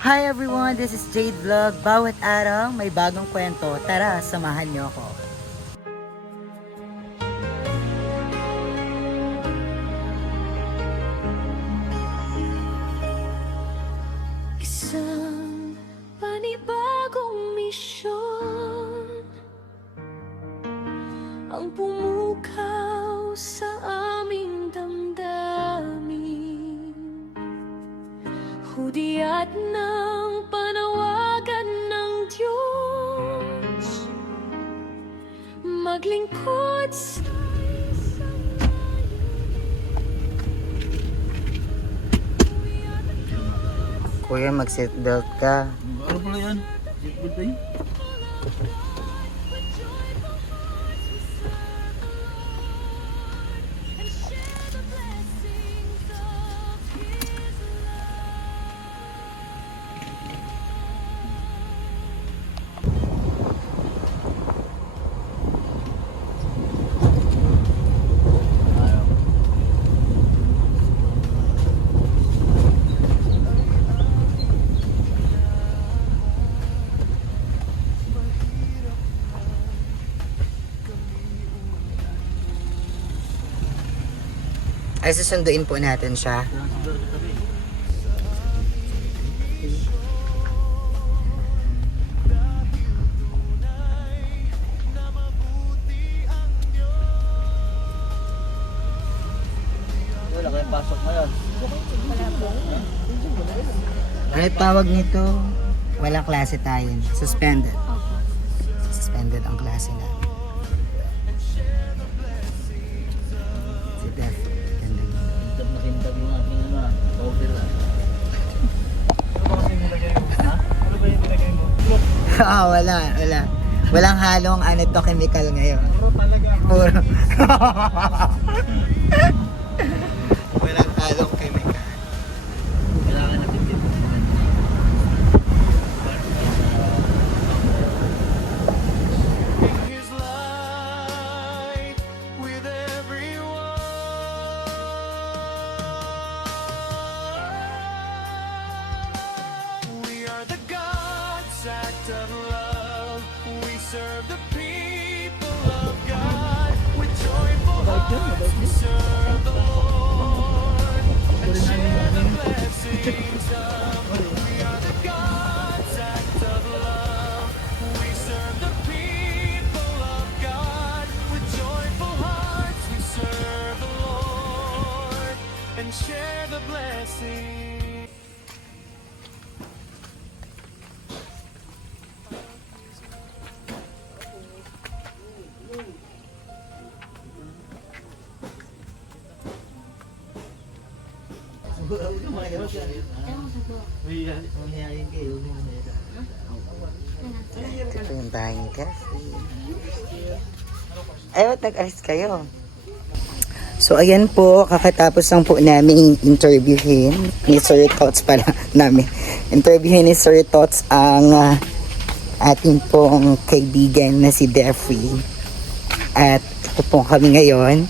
Hi everyone, this is Jade Vlog. Bawat araw may bagong kwento. Tara, samahan niyo ako. Isang panibagong misyon ang pumukaw sa aming damdamin. Hudyat ng panawagan ng Diyos, maglingkod sa Kuya, mag-seatbelt ka. Ano pala yan? Seatbelt tayo? Ay, susunduin po natin siya. Wala kayong pasok ngayon. Ano tawag nito? Walang klase tayo. Suspended. Suspended ang klase na. Si Def. Ganda niya. Hintag na hintag yung aking ano ah. Powder ah. Ano ba kasi yung nilagay mo? Ha? Ano ba yung nilagay mo? Ah, wala. Walang halong ano to, chemical ngayon. Puro talaga. Puro. Walang halong chemical. Kailangan natin dito. His light with everyone. We are the God's act of love. We serve the people of God with joyful hearts. We serve the Lord and share the blessings of. We are the God's act of love. We serve the people of God with joyful hearts. We serve the Lord and share the blessing. Mahihayin kayo. Ito po yung tayong cafe. Ay, ba't nag-alis kayo? So, ayan po, kakatapos lang po namin interviewin ni Sir Tots pala namin. Interviewin ni Sir Tots ang ating pong kaibigan na si Defree. At ito po kami ngayon.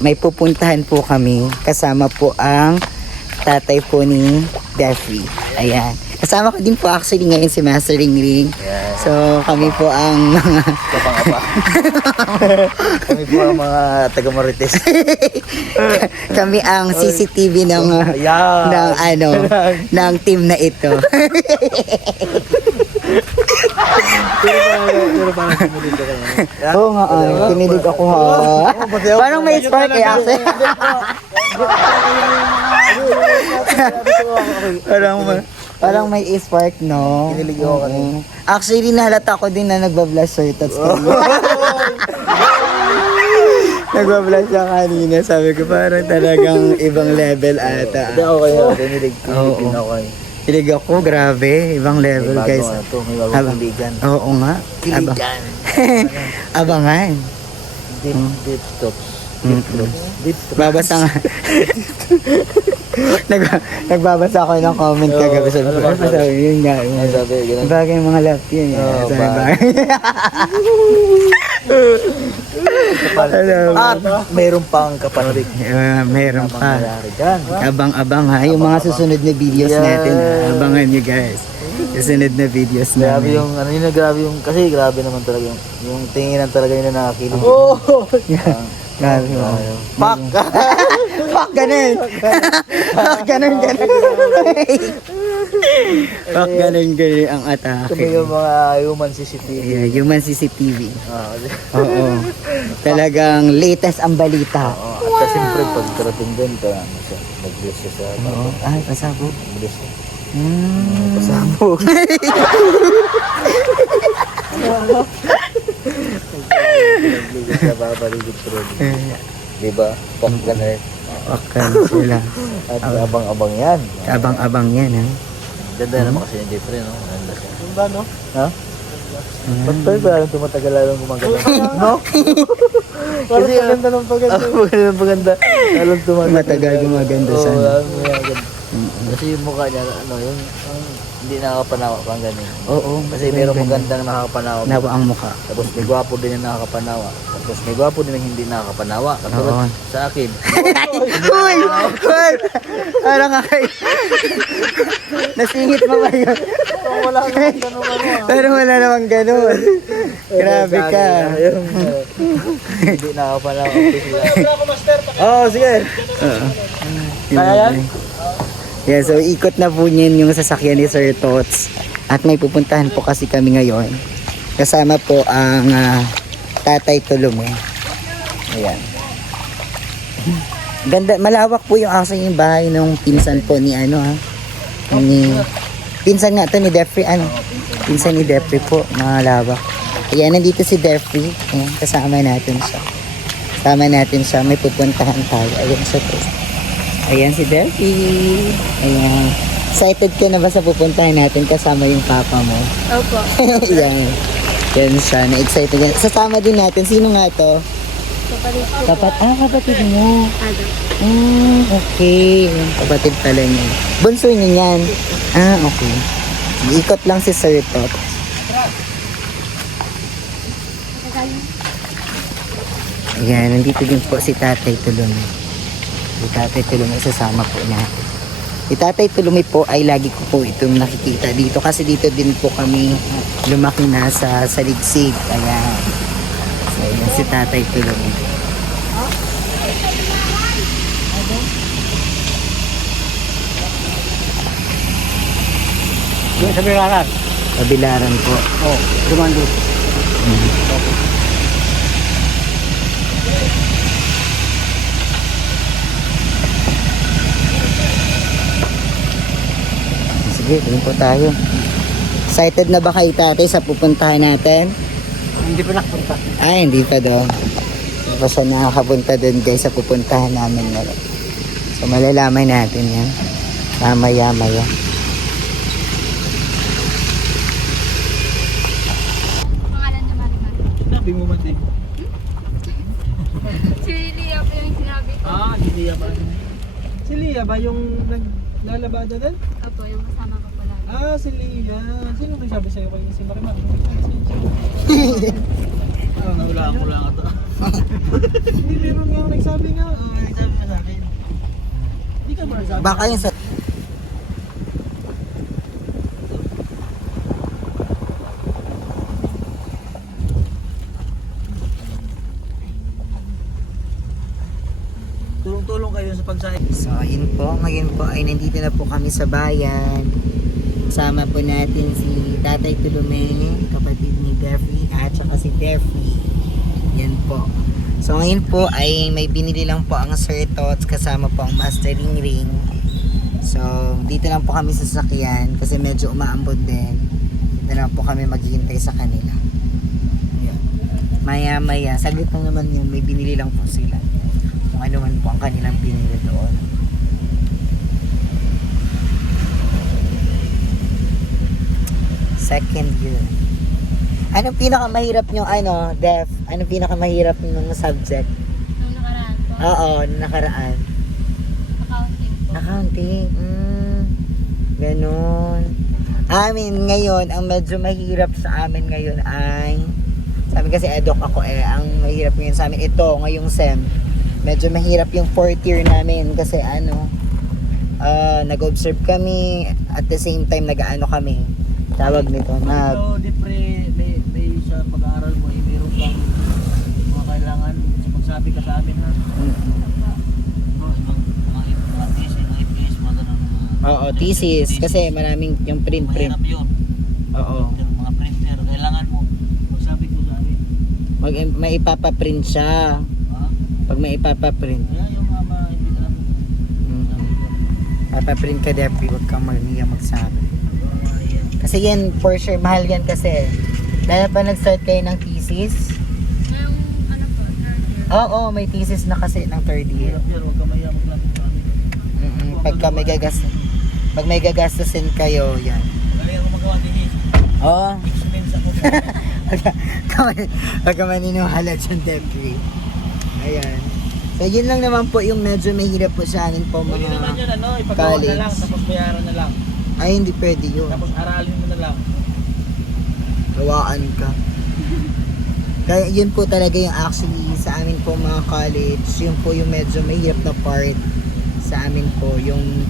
May pupuntahan po kami. Kasama po ang tatay po ni Defree. Ayan. Kasama ko din po actually ngayon si Master Ringling. So, kami po ang mga Kapang-apa. Kami po ang mga taga-Marites. kami ang CCTV ng Ayan. ng ano ng team na ito. Pero parang sumulit ka kayo. Oo nga, kinilig ako ha. Parang may spark eh actually. Parang may spark, no? Kinilig ako kanina. Actually, nahalata ko din na nagbablush Sir Tots kanina. Nagbablush siya kanina. Sabi ko parang talagang ibang level ata. Hindi ako kayo. Kinilig Oo. ako kayo. Kilig ako, grabe. Ibang level, May guys. bago na to. May bagong Abang- kiligan. Oo nga. Kiligan. Abangan. Deep talks. Babasa nga. Nagbabasa ako ng comment kagabi sa ano ba sabi? sabi, yun nga. Ay, sabi, ganun. Bagay yung mga lap yun. Oo, Sabi, bagay. Alam mo. At mayroon pang kapatid. Meron pa. Mangyayari dyan. Abang-abang ha. Yung mga susunod na videos Yes. natin. Abangan nyo guys. Susunod na videos Grabe namin. yung, ano yun, grabe yung, kasi grabe naman talaga yung tinginan talaga yun na nakakilig. Grabe mo. Pak! Fuck, ganun. Fuck, ganun. Fuck, ganun ang atake. Kami yung mga human CCTV. Yeah, human CCTV. Ah, Oo. Talagang latest ang balita. Oo. At siyempre, pagkarating din, ano siya, nag-bless siya sa Oo. Ay, pasabog. nag-bless siya. Pasabog. Nag-bless siya, babaligid ko rin. Diba? Pak ka na eh. Fuck, sila. At abang-abang yan. Abang-abang yan ha. Ganda naman kasi yung Jeffrey, no? Ganda siya. Yung ba, no? Ha? Ba't tayo ba lang tumatagal lang gumaganda? No? Parang Kasi, paganda ng paganda. Maganda. Alam tumatagal. Matagal gumaganda Oo, sana. alam mo yan. Kasi yung mukha niya, ano, yung hindi nakakapanawa pang ganun. Oo. Kasi merong magandang nakakapanawa. Nawa ang mukha. Tapos may gwapo din yung nakakapanawa. Tapos may gwapo din yung hindi nakakapanawa. Oo. Katulad sa akin. Uy! Uy! Parang kay... Nasingit mo ba yun? Wala naman ganun ano. Pero wala namang ganun. Grabe Sa ka. akin, yung, hindi nakakapanawa. Wala ko, master. Oo, sige. Kaya yan? Yeah, so ikot na po niyan yung sasakyan ni Sir Tots. At may pupuntahan po kasi kami ngayon. Kasama po ang Tatay Tulong eh. Ayan. Ganda, malawak po yung actually yung bahay nung pinsan po ni ano ha. Ni, pinsan nga to ni Jeffrey, ano? Pinsan ni Jeffrey po, malawak. Ayan, nandito si Jeffrey. Ayan, kasama natin siya. Kasama natin siya, may pupuntahan tayo. Ayan siya po. Ayan si Delphi. Ayan. Excited ka na ba sa pupuntahan natin kasama yung papa mo? Opo. Ayan. Yan siya. Na-excited yan. Sasama din natin. Sino nga to? Kapatid mo. Okay. Kapatid pala niya. Bunso niya yan. Okay. Ikot lang si Sir Tot. Ayan. Nandito din po si Tatay Tulong. Si Tatay Tulumi, sasama po natin. Si Tatay Tulumi po ay lagi ko po itong nakikita dito kasi dito din po kami lumaki na sa Saligsig. Ayan. So, yan si Tatay Tulumi. Yung sa Bilaran. Kabilaran po. Oo, dumando. Sige, tingin po tayo. Excited na ba kayo tatay sa pupuntahan natin? Hindi pa nakapunta. Ay, hindi pa daw. Hindi pa siya nakakapunta dun guys sa pupuntahan namin ngayon. So malalaman natin yan. Mamaya-maya. Pangalan ni Marimar. Sinabi mo man din. Si Lia po yung sinabi ko. Si Lia ba? Si Lia ba yung naglalabada din? Opo, yung kasama ko pala. Si Lia. Sino nagsabi sa'yo kayo si Marimar? Nahulaan ko lang ito. Hindi, meron nga nagsabi nga. Nagsabi nga sa akin. Hindi ka ba nagsabi? Baka yung sa... Tulong-tulong kayo sa pagsahit. So, ayun po. Ngayon po ay nandito na po kami sa bayan. Kasama po natin si Tatay Tulume, kapatid ni Jeffrey, at saka si Jeffrey. Yan po. So, ngayon po ay may binili lang po ang Sir Tots kasama po ang mastering ring. So, dito lang po kami sa sasakyan kasi medyo umaambon din. Dito lang po kami maghihintay sa kanila. Yan. Maya-maya, saglit lang naman yun, may binili lang po sila. Kung ano man po ang kanilang pinili doon. Second year. Anong pinakamahirap nyo, Def? Anong pinakamahirap ng subject? Nung nakaraan, Oo, nakaraan. Accounting po. Accounting. Ganon. Amin ngayon, ang medyo mahirap sa amin ngayon ay, sabi kasi edok ako ang mahirap ngayon sa amin, ito, ngayong SEM. Medyo mahirap yung 4th year namin kasi nag-observe kami, at the same time nag-ano kami, tawag nito, So, Depre, may sa pag-aaral mo, mayroon kang mga kailangan sa pagsabi ka sa amin, ha? Mga thesis, mga IPS, mga ganun. Oo, thesis, kasi maraming yung print. Mahirap yun. Oo. Pero mga printer, kailangan mo magsabi ko sa amin. May ipapaprint siya. Ha? Pag may ipapaprint. Kaya yung mga hindi alam mo. Papaprint ka, Debbie, huwag kang magsabi. Kasi yan, for sure, mahal yan kasi. Dahil pa nag-start kayo ng thesis? Ngayong ano po, third year. Oo, may thesis na kasi ng 3rd year. Hirap yan, huwag ka mahiya maglapit sa amin. Pag may gagastusin kayo, yan. Kaya kung magawa din Oo. expense ako. Huwag ka maniniwala dyan, Debbie. Ayan. So, yun lang naman po yung medyo mahirap po sa amin po Pwede naman mga... yun, ipagawa na lang, college. tapos bayaran na lang. Ay, hindi pwede yun. Tapos aralin mo na lang. Gawaan ka. Kaya yun po talaga yung actually sa amin po mga college, yun po yung medyo mahirap na part sa amin po, yung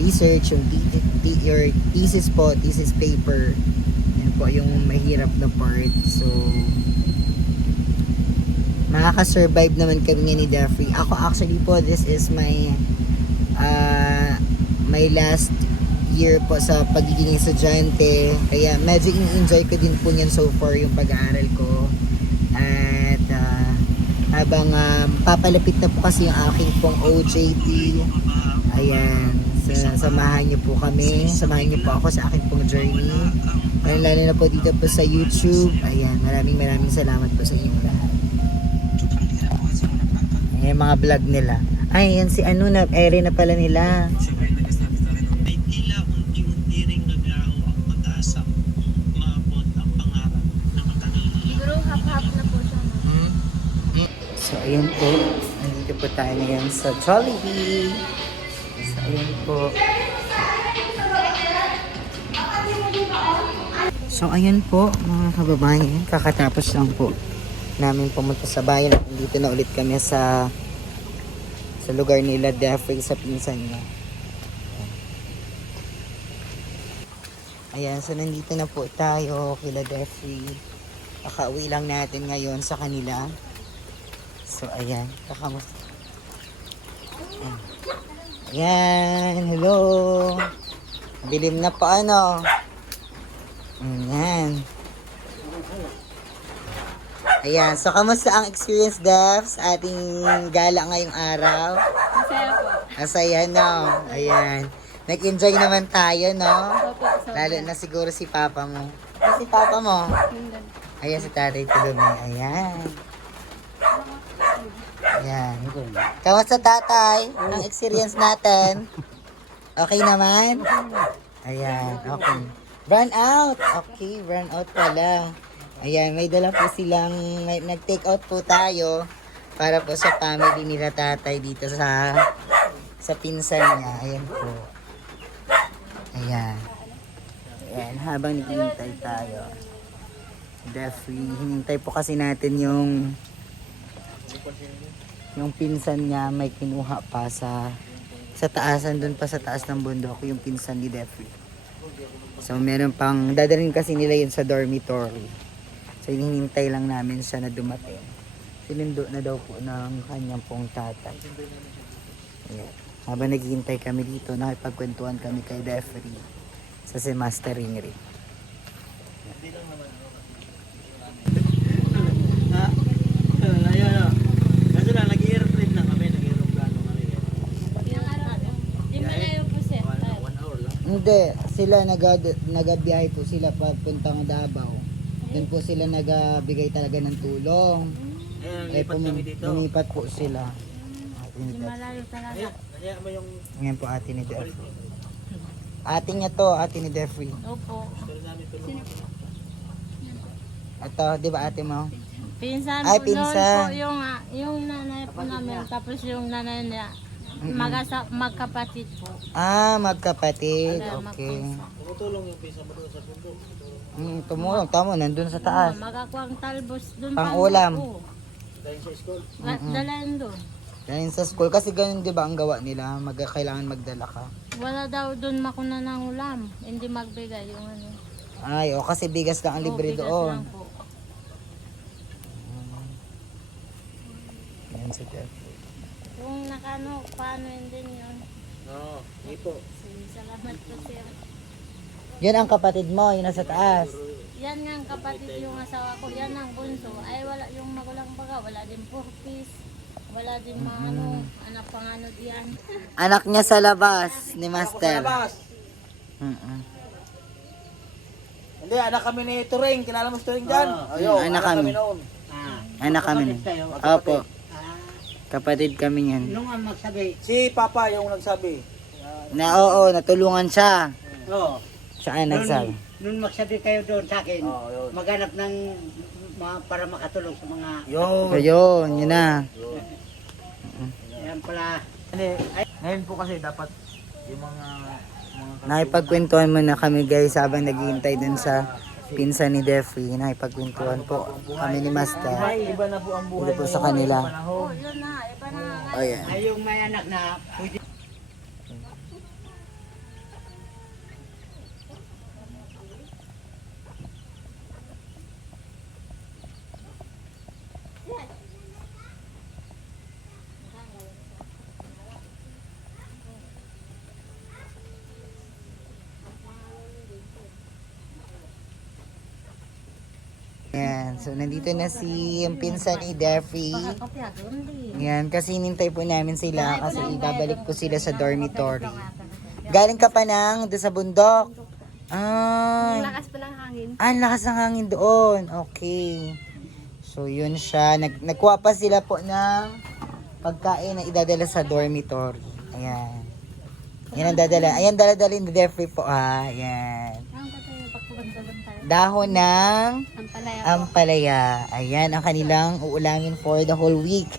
research, yung your thesis po, thesis paper. Yan po yung mahirap na part. So, makaka-survive naman kami ni Jeffrey. Ako actually po, this is my my last year po sa pagiging estudyante. Kaya medyo in-enjoy ko din po niyan so far yung pag-aaral ko. At habang papalapit na po kasi yung aking pong OJT. Ayan. Samahan niyo po kami. Samahan niyo po ako sa aking pong journey. Lalo na po dito po sa YouTube. Ayan. Maraming salamat po sa inyo lahat. Ayan yung mga vlog nila. Ay, yan si na-ere na pala nila. Siguro half-half na po siya. So, ayan po. Nandito po tayo ngayon sa Jollibee. So, ayan po. So, ayan po, mga kababayan. Kakatapos lang po namin pumunta sa bayan. At nandito na ulit kami sa lugar nila, Jeffrey, sa pinsan niya. Ayan, so nandito na po tayo kila Jeffrey. Kakauwi lang natin ngayon sa kanila. So, ayan. Kakamusta. Ayan. Hello. Dilim na pa ano. Ayan. Ayan. So, kamusta ang experience, Devs? Ating gala ngayong araw. Masaya po. Masaya, no? Ayan. Nag-enjoy naman tayo, no? Opo, so. Lalo na siguro si Papa mo. Si Papa mo. Yun. Ayan si Tatay Tulumi. Ayan. Ayan. Kamusta Tatay? Ang experience natin? Okay naman? Ayan. Okay. Run out. Okay, run out pala. Ayan, may dala po silang, nag-take out po tayo para po sa family nila Tatay dito sa pinsan niya. Ayan po. Ayan. Ayan, habang naghihintay tayo. Jeffrey, hinintay po kasi natin yung pinsan niya may kinuha pa sa taasan, dun pa sa taas ng bundok yung pinsan ni Jeffrey. So meron pang dadalhin kasi nila yun sa dormitory. So hinihintay lang namin siya na dumating. Sinundo na daw po ng kanyang pong tatay. Ayan. Habang naghihintay kami dito, nakipagkwentuhan kami kay Jeffrey sa semestering rin. Ayun. Kasi na, nag-airplane lang kami, nag-aeroplano kami. Ilang araw po? Ilang araw po, sir? 1 hour lang. Hindi, sila nagabiyahe po sila papuntang Davao. Doon po sila nagabigay talaga ng tulong. Lipat kami dito. Lumipat po sila. Ate ni Def. Malayo talaga. Kaya mo yung Ngayon po ate ni Jeffrey. Ate niya to, ate ni Jeffrey. Opo. pero namin tulong. Ito, di ba ate mo? Pinsan Ay, po pinsan. noon po yung nanay po namin. Tapos yung nanay niya, magkapatid po. Magkapatid. Kaya Okay. magpinsan. Tumutulong yung pisa mo doon sa pundo. Tumulong. Tama, nandun sa taas. Magakuang talbos doon Pang-ulam. Dahil sa school. Dalayan doon. Yan sa school. Kasi ganun, di ba, ang gawa nila. Kailangan magdala ka. Wala daw doon makuna ng ulam. Hindi magbigay yung ano. Ay, kasi bigas lang ang libre bigas doon. lang po. Yan sa Jeff. Kung nakano, paano hindi yun? Oo, ito. Sige, salamat po sir. Yan ang kapatid mo, yun nasa taas. Yan nga ang kapatid yung asawa ko. Yan ang bunso. Ay wala yung magulang baga. Wala din purpose. Wala din mga ano, anak pangano diyan. Anak niya sa labas ni Master. Hindi, anak kami ni Turing. Kilala mo si Turing dyan? Anak kami. noon. Anak kami. Opo. Kapatid kami yan. Nung ang magsabi, Si Papa yung nagsabi. Oo, natulungan siya. oo, Siya ang nagsabi. nung magsabi kayo doon sa akin, Oo, yun. maghanap ng para makatulong sa mga, Yun. Ayun, yun na. yan pala, Hindi, ngayon po kasi dapat yung mga Nakipagkwentuhan muna kami guys habang naghihintay dun sa pinsan ni Defy. Nakipagkwentuhan po kami ni Master. iba na po ang buhay. Ito po sa kanila. Oh, yun na. Iba na nga. Ayan. ay yung may anak na pwede. Ayan. So, nandito na si yung pinsan ni Defy. Ayan. Kasi hinintay po namin sila kasi ibabalik ko sila sa dormitory. Galing ka pa ng doon sa bundok? Ay. Lakas pa ng hangin. Ang lakas ng hangin doon. Okay. So, yun siya. Nagkuha pa sila po ng pagkain na idadala sa dormitory. Ayan. Yan ang dadala. Ayan, dala-dala ni Defy po. Ayan. Dahon ng ampalaya. Ayan, ang kanilang uulamin for the whole week.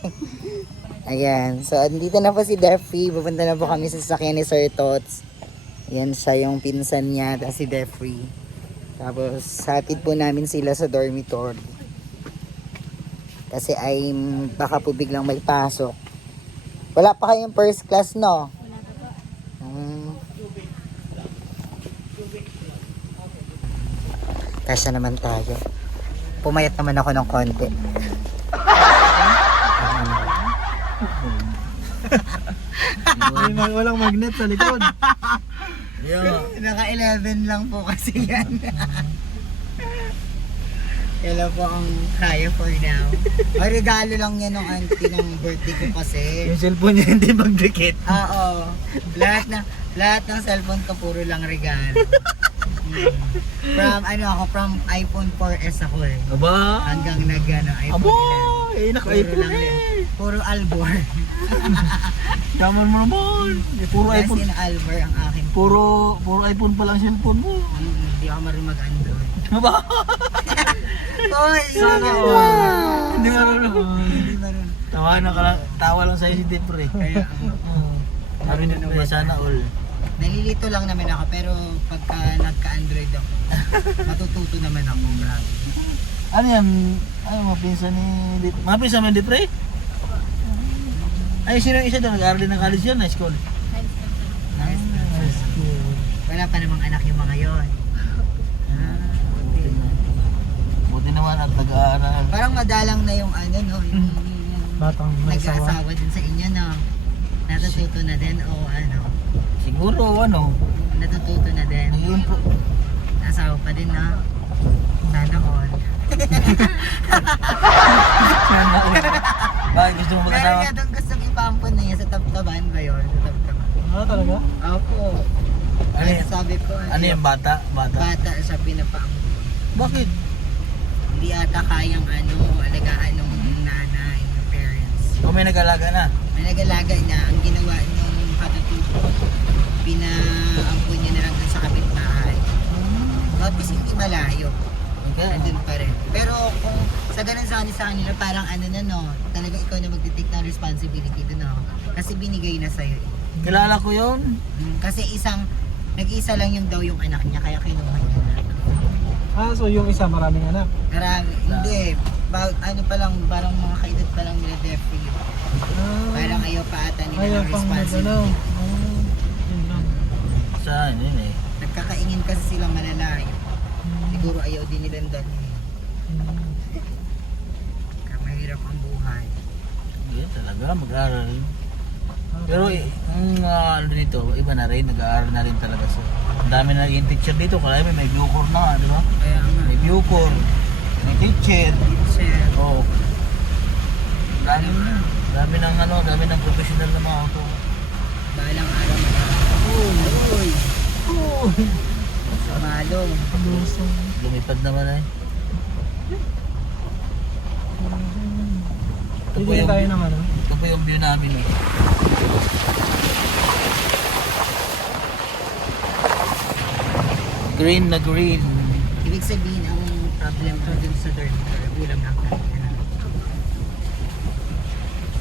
Ayan. So, dito na po si Defy. Pupunta na po kami sa sasakyan ni Sir Tots. Ayan siya yung pinsan niya, tapos si Defy. Tapos, hatid po namin sila sa dormitory. Kasi ay baka po biglang may pasok. Wala pa kayong first class, no? Kasya naman tayo. Pumayat naman ako ng konti. Walang magnet sa likod. Naka 11 lang po kasi yan. Kailan po ang kaya for now. Ay, regalo lang yan ng auntie ng birthday ko kasi. Yung cellphone niya hindi magdikit. Oo. Lahat ng cellphone ko puro lang regalo. From iPhone 4S ako eh. Aba? Hanggang iPhone Aba? 11. Naka-iPhone lang eh. Puro Albor. Yaman mo naman. Puro As iPhone. in Albor ang akin. Puro iPhone pa lang cellphone mo. Hindi ako marunong mag-Android. Aba? Oy! Sana all. Hindi marunong. Hindi marunong. Tawa lang sa'yo si Depre. Kaya, Narinig mo sana all. nalilito lang naman ako pero pagka nagka-Android ako, matututo naman ako. Grabe. Ano yan? Ano mga pinsan ni Depre? Mga pinsan mo ni Depre? Ay, sino yung isa doon? Nag-aaral din ng college yun, high school. Nice. Wala pa namang anak yung mga yon. Buti naman at nag-aaral. Parang madalang na yung ano no, yung Batang nag-aasawa din sa inyo no. Natututo na din o ano, Siguro ano? natututo na din. Yun po. Asawa pa din na. Sana all. Bakit gusto mo Pero mag-asawa? nga doon gustong ipampon na yan sa Tabtaban ba yun? Sa Tabtaban. Ano talaga? Opo. Ano Ay, yan? sabi ko, Ano yung bata? bata sa pinapampon. Bakit? Hindi ata kayang ano, alagaan ng nanay, ng parents. O may nag-alaga na? May nag-alaga na, ang ginawa nung katutubo, pinaampun niya na lang dun sa kapitbahay. Tapos hindi malayo. Okay. Andun pa rin. Pero kung sa ganun sa kanila, parang ano na no, talaga ikaw na magtitake ng responsibility doon no. Kasi binigay na sa'yo. Kilala ko yun. Kasi nag-isa lang yung daw yung anak niya, kaya kinuha niya na. So yung isa maraming anak. Marami, hindi. Ano pa lang, parang mga kaedad pa lang nila Jeffrey. Parang ayaw pa ata nila Ayaw ng pang responsibility. Yun lang. Saan yun eh. Nagkakaingin kasi silang malalayo. Siguro ayaw din nilang dalhin. Kaya mahirap ang buhay. Hindi talaga, mag-aaral. Pero ang ano dito, iba na rin, nag-aaral na rin talaga. So, ang dami na naging teacher dito. Kaya may Bucor na nga, di ba? Kaya nga. May Bucor, may teacher. Sir, Oo. Dami ng ano, dami ng professional na mga auto. balang araw na. Uy! Sumalong. Lumipad naman eh. Ito po Hindi yung, tayo ng ano. ito po yung view namin eh. Green na green. Ibig sabihin, ang problem ko dun sa dormitory, ulam lang natin.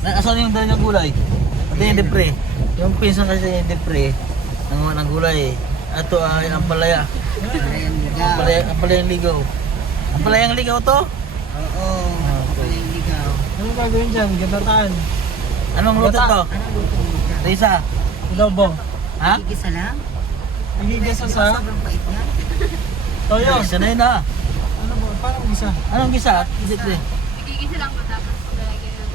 Asan yung dala ng gulay? Ito yung depre. Yung pinsan kasi yung depre ng gulay eh. Ito ay ang palaya. Ayan, ligaw. Ang palayang ligaw. Ang palayang ligaw to? Oo, pala yung ligaw. Anong gagawin dyan? Gatataan. Anong luto to? Anong luto mo dyan? Risa? Adobo. Ha? Igisa lang? Igigisa Di ba sa sobrang pait niya? toyo. Isa na yun ah. Ano ba? Parang gisa. Anong gisa? Depre. Igigisa lang po tapos lalagyan ng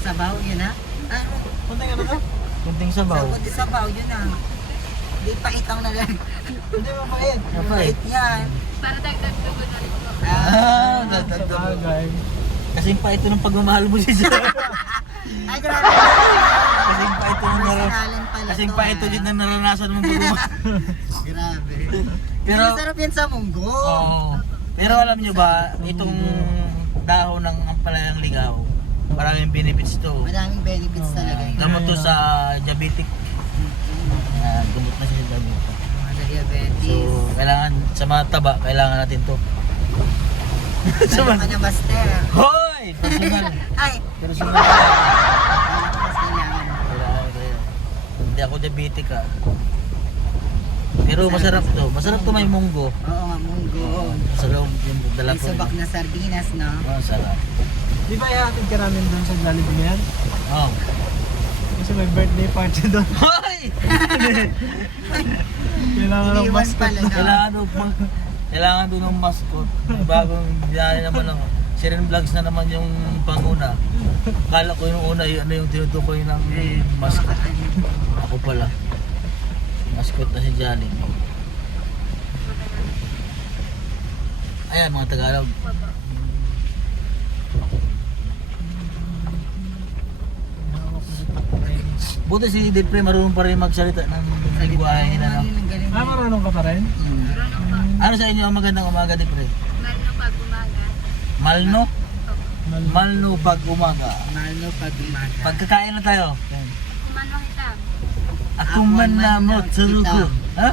Sabaw yun ha? Ano? Kunting ano to? Kunting sabaw. Sabaw yun ha? Di paitang na lang. Hindi mapait. Mapait. Pait yan. para dagdag dugo na rin po. Ah, Sa bagay. kasing pa ito ng pagmamahal mo si Sir. Ay, grabe. Kasing pa ito ng Personalan pala kasing to, pa ito ha? din na naranasan mong pagmamahal. Grabe. Pero- Pero masarap yan sa munggo. Oo. Pero alam nyo ba, itong dahon ng ampalayang ligaw, maraming benefits to. Maraming benefits talaga yun. Gamot to sa diabetic. Gamot na siya sa diabetic. Mga diabetes. So, kailangan sa mga taba, kailangan natin to. Ano ka na, Master? Hoy! Personal. Ay! Personal. Mas kailangan. Kailangan. Hindi ako diabetic ah. Pero masarap to. Masarap to may munggo. Oo nga, munggo. Sa loob yung dala May ko. subak na sardinas, no? Masarap. Di ba ihatid ka namin doon sa Jollibee na yan? Oh. Kasi may birthday party doon. Hoy! Kailangan ng Iniwan mascot pala. na. Kailangan doon ng mascot. Bagong dinali naman ng Siren Vlogs na naman yung panguna. Kala ko yung una, ano yung tinutukoy ng mascot. Ako pala. Mascot na si Jolly. Ayan mga Tagalog. Buti si Depre marunong pa rin magsalita ng lingwahe na. Ang galing. Marunong ka pa rin? Ano sa inyo ang magandang umaga, Depre? Lalo pag umaga. Malno? Malno pag umaga. Malo pag umaga. Pagkakain na tayo. Kumanong itam. Ako man na mo tsuruko. Ha?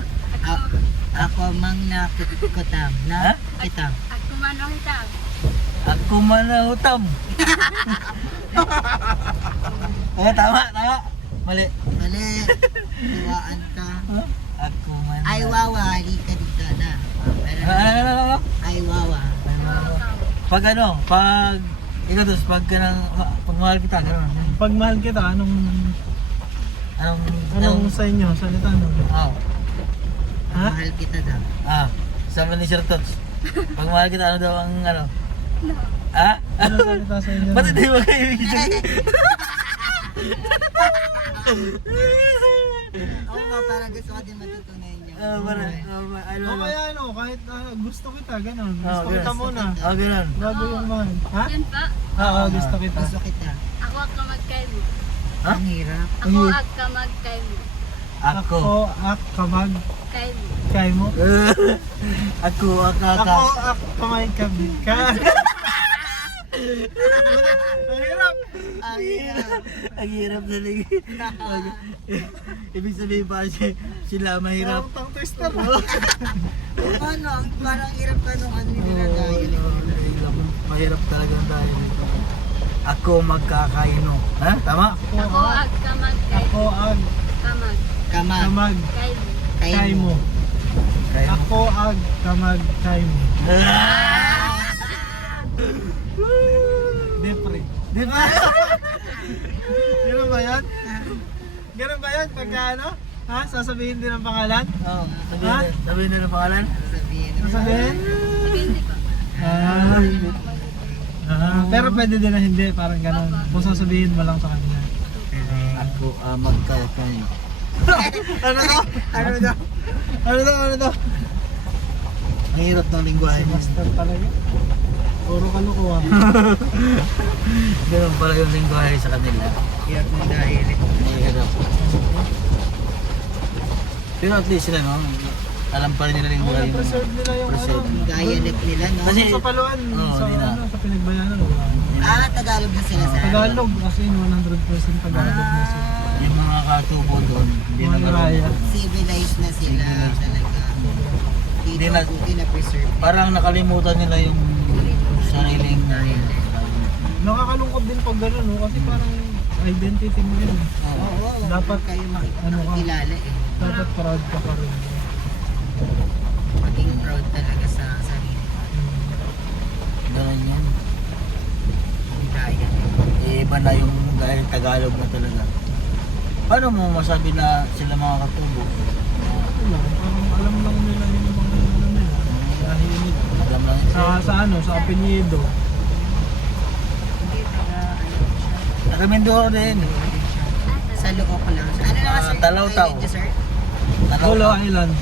Ako mang nakukutam na kitam. At kumanong itam. Ako man na utam. Tama. Mali. Mali. Tuwaan ka. Ako man. Ay wawa, halika dito na. Ano? Ay wawa. Pag ikaw dos, pag mahal kita, gano'n. Pag mahal kita, anong sa inyo? Salita ano? Oh. Ha? Mahal kita daw. Sabi ni Sir Tots. Pag mahal kita, ano daw ang ano? Ha? Ano salita sa inyo? Ba't hindi mo kayo Oo nga, parang gusto ko din matutunan niya. O kaya ano, kahit gusto kita, ganun. Oh, Gusto kita ganun. muna. Ganun. Bago yung mahal. Ha? Yun pa. Oo, gusto kita. Gusto kita. Ako ang kamagkay mo. Ha? Ang hirap. Ako ang kamagkay mo. Ako. Kamag, Kay mo. kay mo. Ako, Ako, kamay, kabi. Ang hirap. Ang hirap talaga. Ibig sabihin pa sila mahirap. Tongue twister. Ano, parang hirap ka nung ano nila Mahirap talaga tayo dito. Ako magkakaino. Ha? Tama? Ako ag kamag kay Ako ag kamag Kamag. kamag kay kay mo. Kaino. Ako ag kamag kay mo. Depre. Di ba? Ganun ba yan? Ganun ba yan? Pagka ano? Ha? Sasabihin din ang pangalan? Oo. Sabihin nila ang pangalan? Sasabihin? hindi ko. Pero pwede din na hindi, parang ganun. Kung sasabihin mo lang sa kanya. Ako magkakaino. Ano to? Ano to? Ano to? Ang hirap ng lingwahe mo. Master talaga. Puro kalukuhan. Ganun pala yung lingwahe sa kanila. Hirap mo dahil. Mahirap. Pero at least sila, no? Alam pa rin nila yung buhay mo. Preserve nila yung Preserve. ano. Dialect nila, no? Kasi, Sa Paluan, Oo, sa, di na. ano, sa Pinagbayanan, wala. Tagalog na sila sa Tagalog, as in 100% Tagalog na sila. yung mga katubo doon, hindi na Mga raya. Civilized na sila talaga. Hindi na- buti na preserve. Parang nakalimutan nila yung sariling Nakakalungkot din pag gano'n, no? Kasi parang identity mo yun. Oo, Dapat, kayo ano ka, makilala eh. dapat proud ka pa rin. Maging proud talaga sa sarili. gano'n yan. Daya. Eh, iba na yung dahil Tagalog na talaga. Paano mo masabi na sila mga katubo? Wala, parang alam lang nila yung mga ano nila. Dahil nila. Alam lang Sa ano, sa apelyido. Hindi, Taga Mindoro din. sa loob ko lang. Ano naman sir? Talaw-taw. Ayun, sir? Gulo Island.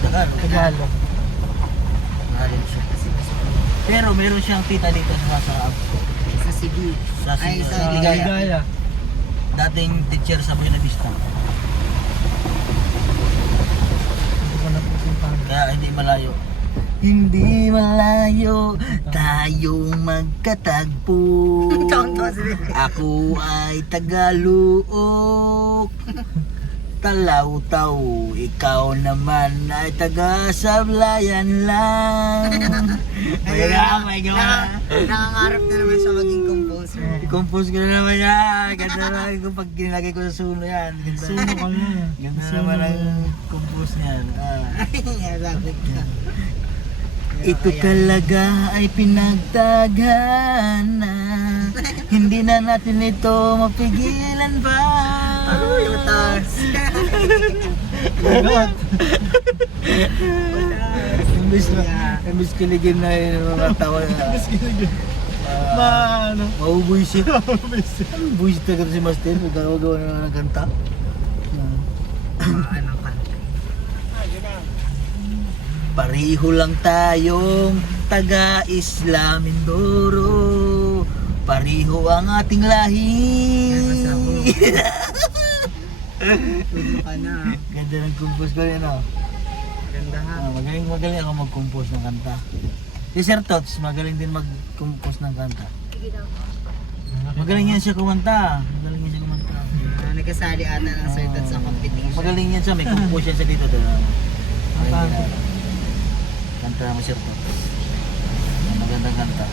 Tagalog. Tagalog. Tagalog siya. Pero meron siyang tita dito sa Sarap. Sa Cebu. Sa Ay, Cebu. sa Sa Ligaya. Ligaya. Dating teacher sa Buena Vista. Hindi ko napupuntahan. Kaya hindi malayo. Hindi malayo tayong magkatagpo. Ako ay Tagalog. Talaw-taw, ikaw naman ay taga-Sablayan lang. May gawa. Nangangarap na naman siya maging composer. I-compose ko na naman yan. Ganda naman kung pag ginagay ko sa suno yan. Ganda, Suno ka na. ganda naman ang compose niyan. Sagot ka. Ito talaga ay pinagtagana. Hindi na natin ito mapigilan pa. Utas. Lagot. Imbis kiligin na yung mga tawa na Ano? maubuisit. Buisit talaga si Master. Magkakagawa na ng kanta. Ano ka? Pareho lang tayong taga-Isla Mindoro. Pareho ang ating lahi. Tulo ka na. Ganda ng compose ko rin, no? Ganda ha. Magaling ako mag-compose ng kanta. Si Sir Tots, magaling din mag-compose ng kanta. Magaling yan siya kumanta. Magaling yan siya kumanta. Nagkasali ata ng certain sa competition. Magaling yan siya, may compose yan siya dito. Magaling yan. Kanta mo Sir Tots. Magandang kanta.